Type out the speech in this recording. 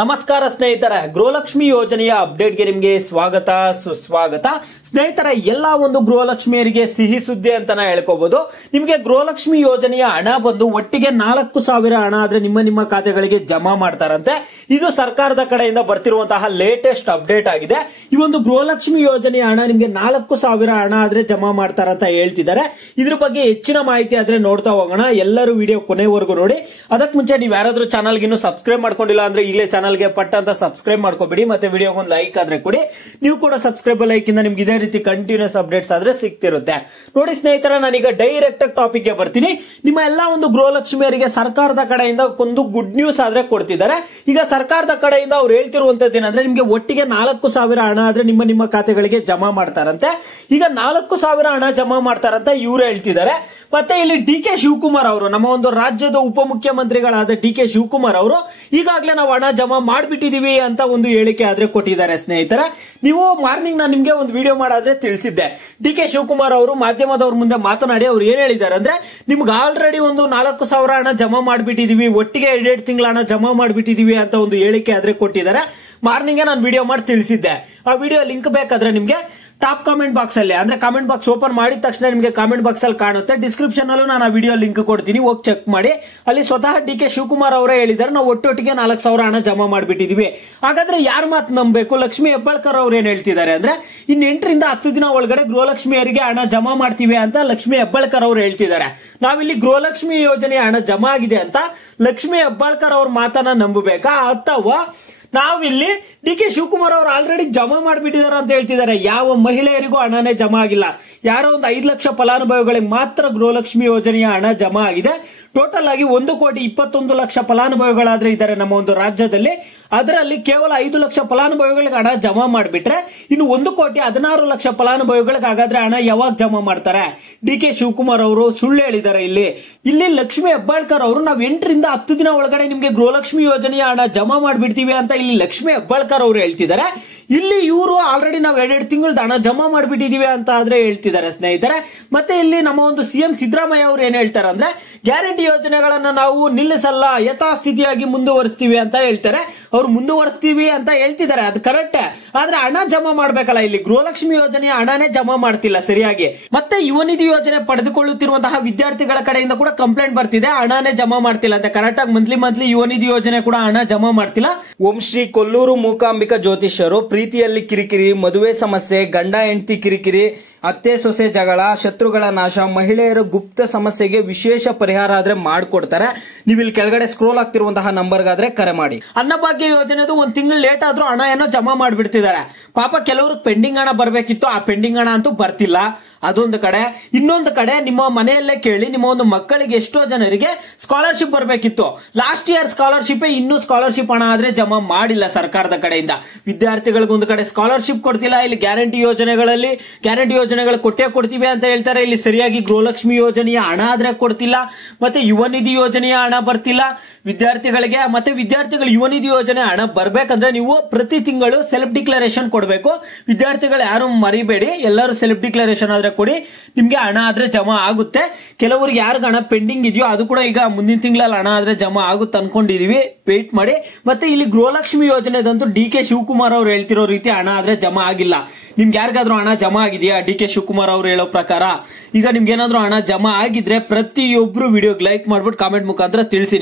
ನಮಸ್ಕಾರ ಸ್ನೇಹಿತರೆ, ಗೃಹಲಕ್ಷ್ಮಿ ಯೋಜನೆಯ ಅಪ್ಡೇಟ್ಗೆ ನಿಮಗೆ ಸ್ವಾಗತ ಸುಸ್ವಾಗತ. ಸ್ನೇಹಿತರೆ, ಎಲ್ಲ ಒಂದು ಗೃಹಲಕ್ಷ್ಮಿಯರಿಗೆ ಸಿಹಿ ಸುದ್ದಿ ಅಂತಾನೆ ಹೇಳ್ಕೋಬಹುದು. ನಿಮಗೆ ಗೃಹಲಕ್ಷ್ಮಿ ಯೋಜನೆಯ ಹಣ ಬಂದು ಒಟ್ಟಿಗೆ 4,000 ಹಣ ಆದ್ರೆ ನಿಮ್ಮ ಖಾತೆಗಳಿಗೆ ಜಮಾ ಮಾಡ್ತಾರಂತೆ. ಇದು ಸರ್ಕಾರದ ಕಡೆಯಿಂದ ಬರ್ತಿರುವಂತಹ ಲೇಟೆಸ್ಟ್ ಅಪ್ಡೇಟ್ ಆಗಿದೆ. ಈ ಒಂದು ಗೃಹಲಕ್ಷ್ಮಿ ಯೋಜನೆಯ ಹಣ ನಿಮ್ಗೆ 4,000 ಹಣ ಆದ್ರೆ ಜಮಾ ಮಾಡ್ತಾರಂತ ಹೇಳ್ತಿದ್ದಾರೆ. ಇದ್ರ ಬಗ್ಗೆ ಹೆಚ್ಚಿನ ಮಾಹಿತಿ ಆದ್ರೆ ನೋಡ್ತಾ ಹೋಗೋಣ. ಎಲ್ಲರೂ ವಿಡಿಯೋ ಕೊನೆವರೆಗೂ ನೋಡಿ. ಅದಕ್ಕೆ ಮುಂಚೆ ನೀವು ಯಾರಾದ್ರೂ ಚಾನಲ್ಗೆ ಇನ್ನೂ ಸಬ್ಸ್ಕ್ರೈಬ್ ಮಾಡ್ಕೊಂಡಿಲ್ಲ ಅಂದ್ರೆ ಈಗಲೇ ಚಾನಲ್ಗೆ ಪಟ್ಟ ಅಂತ ಸಬ್ಸ್ಕ್ರೈಬ್ ಮಾಡ್ಕೋಬಿಡಿ. ಮತ್ತೆ ವಿಡಿಯೋಗೆ ಒಂದು ಲೈಕ್ ಆದ್ರೆ ಕೊಡಿ. ನೀವು ಕೂಡ ಸಬ್ಸ್ಕ್ರೈಬ್ ಲೈಕ್ ಇಂದ ನಿಮ್ಗೆ ಇದೇ ರೀತಿ ಕಂಟಿನ್ಯೂಸ್ ಅಪ್ಡೇಟ್ಸ್ ಆದ್ರೆ ಸಿಗ್ತಿರುತ್ತೆ. ನೋಡಿ ಸ್ನೇಹಿತರೆ, ನಾನೀಗ ಡೈರೆಕ್ಟ್ ಟಾಪಿಕ್ ಗೆ ಬರ್ತೀನಿ. ನಿಮ್ಮ ಎಲ್ಲಾ ಒಂದು ಗೃಹಲಕ್ಷ್ಮಿಯರಿಗೆ ಸರ್ಕಾರದ ಕಡೆಯಿಂದ ಒಂದು ಗುಡ್ ನ್ಯೂಸ್ ಆದ್ರೆ ಕೊಡ್ತಿದ್ದಾರೆ. ಈಗ ಸರ್ಕಾರದ ಕಡೆಯಿಂದ ಅವ್ರು ಹೇಳ್ತಿರುವಂತದ್ದು ಏನಂದ್ರೆ, ನಿಮ್ಗೆ ಒಟ್ಟಿಗೆ 4,000 ಹಣ ಆದ್ರೆ ನಿಮ್ಮ ಖಾತೆಗಳಿಗೆ ಜಮಾ ಮಾಡ್ತಾರಂತೆ. ಈಗ 4,000 ಹಣ ಜಮಾ ಮಾಡ್ತಾರಂತೆ ಇವ್ರು ಹೇಳ್ತಿದ್ದಾರೆ. ಮತ್ತೆ ಇಲ್ಲಿ ಡಿ.ಕೆ. ಶಿವಕುಮಾರ್ ಅವರು, ನಮ್ಮ ಒಂದು ರಾಜ್ಯದ ಉಪಮುಖ್ಯಮಂತ್ರಿಗಳಾದ ಡಿ.ಕೆ. ಶಿವಕುಮಾರ್ ಅವರು ಈಗಾಗಲೇ ನಾವು ಹಣ ಜಮಾ ಮಾಡ್ಬಿಟ್ಟಿದೀವಿ ಅಂತ ಒಂದು ಹೇಳಿಕೆ ಆದ್ರೆ ಕೊಟ್ಟಿದ್ದಾರೆ. ಸ್ನೇಹಿತರೆ, ನೀವು ಮಾರ್ನಿಂಗ್ ನಾನು ನಿಮ್ಗೆ ಒಂದು ವಿಡಿಯೋ ಮಾಡಾದ್ರೆ ತಿಳಿಸಿದ್ದೆ. ಡಿ.ಕೆ. ಶಿವಕುಮಾರ್ ಅವರು ಮಾಧ್ಯಮದವ್ರ ಮುಂದೆ ಮಾತನಾಡಿ ಅವ್ರು ಏನ್ ಹೇಳಿದ್ದಾರೆ ಅಂದ್ರೆ, ನಿಮ್ಗೆ ಆಲ್ರೆಡಿ ಒಂದು 4,000 ಹಣ ಜಮಾ ಮಾಡ್ಬಿಟ್ಟಿದೀವಿ, ಒಟ್ಟಿಗೆ 2 ತಿಂಗಳ ಹಣ ಜಮಾ ಮಾಡ್ಬಿಟ್ಟಿದೀವಿ ಅಂತ ಒಂದು ಹೇಳಿಕೆ ಆದ್ರೆ ಕೊಟ್ಟಿದ್ದಾರೆ. ಮಾರ್ನಿಂಗ್ ನಾನು ವಿಡಿಯೋ ಮಾಡಿ ತಿಳಿಸಿದ್ದೆ. ಆ ವಿಡಿಯೋ ಲಿಂಕ್ ಬೇಕಾದ್ರೆ ನಿಮ್ಗೆ ಟಾಪ್ ಕಾಮೆಂಟ್ ಬಾಕ್ಸ್ ಅಲ್ಲಿ, ಅಂದ್ರೆ ಕಾಮೆಂಟ್ ಬಾಕ್ಸ್ ಓಪನ್ ಮಾಡಿದ ತಕ್ಷಣ ನಿಮಗೆ ಕಾಮೆಂಟ್ ಬಾಕ್ಸ್ ಅಲ್ಲಿ ಕಾಣುತ್ತೆ. ಡಿಸ್ಕ್ರಿಪ್ಷನ್ ಅಲ್ಲೂ ನಾನು ಆ ವಿಡಿಯೋ ಲಿಂಕ್ ಕೊಡ್ತೀನಿ, ಹೋಗಿ ಚೆಕ್ ಮಾಡಿ. ಅಲ್ಲಿ ಸ್ವತಃ ಡಿ.ಕೆ. ಶಿವಕುಮಾರ್ ಅವರೇ ಹೇಳಿದ್ದಾರೆ, ನಾವು ಒಟ್ಟೊಟ್ಟಿಗೆ 4,000 ಹಣ ಜಮಾ ಮಾಡ್ಬಿಟ್ಟಿದೀವಿ. ಹಾಗಾದ್ರೆ ಯಾರ ಮಾತು ನಂಬಬೇಕು? ಲಕ್ಷ್ಮಿ ಹೆಬ್ಬಾಳ್ಕರ್ ಅವ್ರು ಏನ್ ಹೇಳ್ತಿದ್ದಾರೆ ಅಂದ್ರೆ, ಇನ್ನು 8 ರಿಂದ 10 ದಿನ ಒಳಗಡೆ ಗೃಹಲಕ್ಷ್ಮಿಯರಿಗೆ ಹಣ ಜಮಾ ಮಾಡ್ತೀವಿ ಅಂತ ಲಕ್ಷ್ಮಿ ಹೆಬ್ಬಾಳ್ಕರ್ ಅವರು ಹೇಳ್ತಿದ್ದಾರೆ. ನಾವಿಲ್ಲಿ ಗೃಹಲಕ್ಷ್ಮಿ ಯೋಜನೆಯ ಹಣ ಜಮಾ ಆಗಿದೆ ಅಂತ ಲಕ್ಷ್ಮಿ ಹೆಬ್ಬಾಳ್ಕರ್ ಅವ್ರ ಮಾತನ್ನ ನಂಬಬೇಕಾ, ಅಥವಾ ನಾವಿಲ್ಲಿ ಡಿ.ಕೆ. ಶಿವಕುಮಾರ್ ಅವರು ಆಲ್ರೆಡಿ ಜಮಾ ಮಾಡಿಬಿಟ್ಟಿದ್ದಾರೆ ಅಂತ ಹೇಳ್ತಿದ್ದಾರೆ? ಯಾವ ಮಹಿಳೆಯರಿಗೂ ಹಣನೇ ಜಮಾ ಆಗಿಲ್ಲ. ಯಾರೋ ಒಂದು 5 ಲಕ್ಷ ಫಲಾನುಭವಿಗಳಿಗೆ ಮಾತ್ರ ಗೃಹಲಕ್ಷ್ಮಿ ಯೋಜನೆಯ ಹಣ ಜಮಾ ಆಗಿದೆ. ಟೋಟಲ್ ಆಗಿ 1,21,00,000 ಫಲಾನುಭವಿಗಳಾದ್ರೆ ಇದ್ದಾರೆ ನಮ್ಮ ಒಂದು ರಾಜ್ಯದಲ್ಲಿ. ಅದರಲ್ಲಿ ಕೇವಲ 5 ಲಕ್ಷ ಫಲಾನುಭವಿಗಳಿಗೆ ಹಣ ಜಮಾ ಮಾಡಿಬಿಟ್ರೆ ಇನ್ನು 1,16,00,000 ಫಲಾನುಭವಿಗಳಿಗೆ ಹಾಗಾದ್ರೆ ಹಣ ಯಾವಾಗ ಜಮಾ ಮಾಡ್ತಾರೆ? ಡಿ.ಕೆ. ಶಿವಕುಮಾರ್ ಅವರು ಸುಳ್ಳು ಹೇಳಿದ್ದಾರೆ. ಇಲ್ಲಿ ಲಕ್ಷ್ಮಿ ಹೆಬ್ಬಾಳ್ಕರ್ ಅವರು ನಾವು 8 ರಿಂದ 10 ದಿನ ಒಳಗಡೆ ನಿಮ್ಗೆ ಗೃಹಲಕ್ಷ್ಮಿ ಯೋಜನೆಯ ಹಣ ಜಮಾ ಮಾಡ್ಬಿಡ್ತೀವಿ ಅಂತ ಇಲ್ಲಿ ಲಕ್ಷ್ಮಿ ಹೆಬ್ಬಾಳ್ಕರ್ ಅವರು ಹೇಳ್ತಿದ್ದಾರೆ. ಇಲ್ಲಿ ಇವರು ಆಲ್ರೆಡಿ ನಾವು 2 ತಿಂಗಳ ಹಣ ಜಮಾ ಮಾಡ್ಬಿಟ್ಟಿದೀವಿ ಅಂತ ಆದ್ರೆ ಹೇಳ್ತಿದ್ದಾರೆ ಸ್ನೇಹಿತರೆ. ಮತ್ತೆ ಇಲ್ಲಿ ನಮ್ಮ ಒಂದು ಸಿಎಂ ಸಿದ್ದರಾಮಯ್ಯ ಅವರು ಏನ್ ಹೇಳ್ತಾರೆ ಅಂದ್ರೆ, ಗ್ಯಾರಂಟಿ ಯೋಜನೆಗಳನ್ನ ನಾವು ನಿಲ್ಲಿಸಲ್ಲ, ಯಥಾಸ್ಥಿತಿಯಾಗಿ ಮುಂದುವರಿಸ್ತೀವಿ ಅಂತ ಹೇಳ್ತಾರೆ. ಅವ್ರು ಮುಂದುವರಿಸ್ತೀವಿ ಅಂತ ಹೇಳ್ತಿದ್ದಾರೆ, ಅದು ಕರೆಕ್ಟ್. ಆದ್ರೆ ಹಣ ಜಮಾ ಮಾಡ್ಬೇಕಲ್ಲ. ಇಲ್ಲಿ ಗೃಹಲಕ್ಷ್ಮಿ ಯೋಜನೆಯ ಹಣನೇ ಜಮಾ ಮಾಡ್ತಿಲ್ಲ ಸರಿಯಾಗಿ. ಮತ್ತೆ ಯುವ ನಿಧಿ ಯೋಜನೆ ಪಡೆದುಕೊಳ್ಳುತ್ತಿರುವಂತಹ ವಿದ್ಯಾರ್ಥಿಗಳ ಕಡೆಯಿಂದ ಕೂಡ ಕಂಪ್ಲೇಂಟ್ ಬರ್ತಿದೆ, ಹಣನೇ ಜಮಾ ಮಾಡ್ತಿಲ್ಲ ಅಂತ. ಕರೆಕ್ಟ್ ಆಗಿ ಮಂತ್ಲಿ ಯುವ ನಿಧಿ ಯೋಜನೆ ಕೂಡ ಹಣ ಜಮಾ ಮಾಡ್ತಿಲ್ಲ. ಓಂ ಶ್ರೀ ಕೊಲ್ಲೂರು ಮೂಕಾಂಬಿಕಾ ಜ್ಯೋತಿಷ್ಯರು ಪ್ರೀತಿಯಲ್ಲಿ ಕಿರಿಕಿರಿ, ಮದುವೆ ಸಮಸ್ಯೆ, ಗಂಡ ಹೆಂಡತಿ ಕಿರಿಕಿರಿ, ಅತ್ತೆ ಸೊಸೆ ಜಗಳ, ಶತ್ರುಗಳ ನಾಶ, ಮಹಿಳೆಯರ ಗುಪ್ತ ಸಮಸ್ಯೆಗೆ ವಿಶೇಷ ಪರಿಹಾರ ಆದ್ರೆ ಮಾಡ್ಕೊಡ್ತಾರೆ. ನೀವು ಇಲ್ಲಿ ಕೆಳಗಡೆ ಸ್ಕ್ರೋಲ್ ಆಗ್ತಿರುವಂತಹ ನಂಬರ್ಗಾದ್ರೆ ಕರೆ ಮಾಡಿ. ಅನ್ನಭಾಗ್ಯ ಯೋಜನೆದು 1 ತಿಂಗಳು ಲೇಟ್ ಆದ್ರೂ ಹಣ ಏನೋ ಜಮಾ ಮಾಡ್ಬಿಡ್ತಿದ್ದಾರೆ. ಪಾಪ ಕೆಲವರು ಪೆಂಡಿಂಗ್ ಹಣ ಬರ್ಬೇಕಿತ್ತು, ಆ ಪೆಂಡಿಂಗ್ ಹಣ ಅಂತೂ ಬರ್ತಿಲ್ಲ. ಅದೊಂದು ಕಡೆ. ಇನ್ನೊಂದು ಕಡೆ, ನಿಮ್ಮ ಮನೆಯಲ್ಲೇ ಕೇಳಿ, ನಿಮ್ಮ ಒಂದು ಮಕ್ಕಳಿಗೆ ಎಷ್ಟೋ ಜನರಿಗೆ ಸ್ಕಾಲರ್ಶಿಪ್ ಬರ್ಬೇಕಿತ್ತು. ಲಾಸ್ಟ್ ಇಯರ್ ಸ್ಕಾಲರ್ಶಿಪ್ ಇನ್ನೂ ಸ್ಕಾಲರ್ಶಿಪ್ ಹಣ ಆದ್ರೆ ಜಮಾ ಮಾಡಿಲ್ಲ ಸರ್ಕಾರದ ಕಡೆಯಿಂದ. ವಿದ್ಯಾರ್ಥಿಗಳಿಗೆ ಒಂದು ಕಡೆ ಸ್ಕಾಲರ್ಶಿಪ್ ಕೊಡ್ತಿಲ್ಲ. ಇಲ್ಲಿ ಗ್ಯಾರಂಟಿ ಯೋಜನೆಗಳು ಕೊಟ್ಟೇ ಕೊಡ್ತೀವಿ ಅಂತ ಹೇಳ್ತಾರೆ. ಇಲ್ಲಿ ಸರಿಯಾಗಿ ಗೃಹಲಕ್ಷ್ಮಿ ಯೋಜನೆಯ ಹಣ ಆದ್ರೆ ಕೊಡ್ತಿಲ್ಲ. ಮತ್ತೆ ಯುವ ನಿಧಿ ಯೋಜನೆಯ ಹಣ ಬರ್ತಿಲ್ಲ ವಿದ್ಯಾರ್ಥಿಗಳಿಗೆ. ಮತ್ತೆ ವಿದ್ಯಾರ್ಥಿಗಳು ಯುವ ನಿಧಿ ಯೋಜನೆ ಹಣ ಬರ್ಬೇಕಂದ್ರೆ ನೀವು ಪ್ರತಿ ತಿಂಗಳು ಸೆಲ್ಫ್ ಡಿಕ್ಲರೇಷನ್ ಕೊಡಬೇಕು. ವಿದ್ಯಾರ್ಥಿಗಳು ಯಾರು ಮರಿಬೇಡಿ, ಎಲ್ಲರೂ ಸೆಲ್ಫ್ ಡಿಕ್ಲರೇಷನ್ ಆದ್ರೆ ಕೊಡಿ, ನಿಮ್ಗೆ ಹಣ ಆದ್ರೆ ಜಮಾ ಆಗುತ್ತೆ. ಕೆಲವರಿಗೆ ಯಾರಿಗ ಹಣ ಪೆಂಡಿಂಗ್ ಇದೆಯೋ ಅದು ಕೂಡ ಈಗ ಮುಂದಿನ ತಿಂಗಳಲ್ಲಿ ಹಣ ಆದ್ರೆ ಜಮಾ ಆಗುತ್ತೆ ಅನ್ಕೊಂಡಿದೀವಿ, ವೇಟ್ ಮಾಡಿ. ಮತ್ತೆ ಇಲ್ಲಿ ಗೃಹಲಕ್ಷ್ಮಿ ಯೋಜನೆದಂತೂ ಡಿ.ಕೆ. ಶಿವಕುಮಾರ್ ಅವ್ರು ಹೇಳ್ತಿರೋ ರೀತಿ ಹಣ ಆದ್ರೆ ಜಮಾ ಆಗಿಲ್ಲ. ನಿಮ್ಗೆ ಯಾರಿಗಾದ್ರೂ ಹಣ ಜಮಾ ಆಗಿದೆಯಾ? ಡಿ.ಕೆ. ಶಿವಕುಮಾರ್ ಅವ್ರು ಹೇಳೋ ಪ್ರಕಾರ ಈಗ ನಿಮ್ಗೆ ಏನಾದ್ರೂ ಹಣ ಜಮಾ ಆಗಿದ್ರೆ ಪ್ರತಿಯೊಬ್ರು ವಿಡಿಯೋಗೆ ಲೈಕ್ ಮಾಡ್ಬಿಟ್ಟು ಕಾಮೆಂಟ್ ಮುಖಾಂತರ ತಿಳಿಸಿ.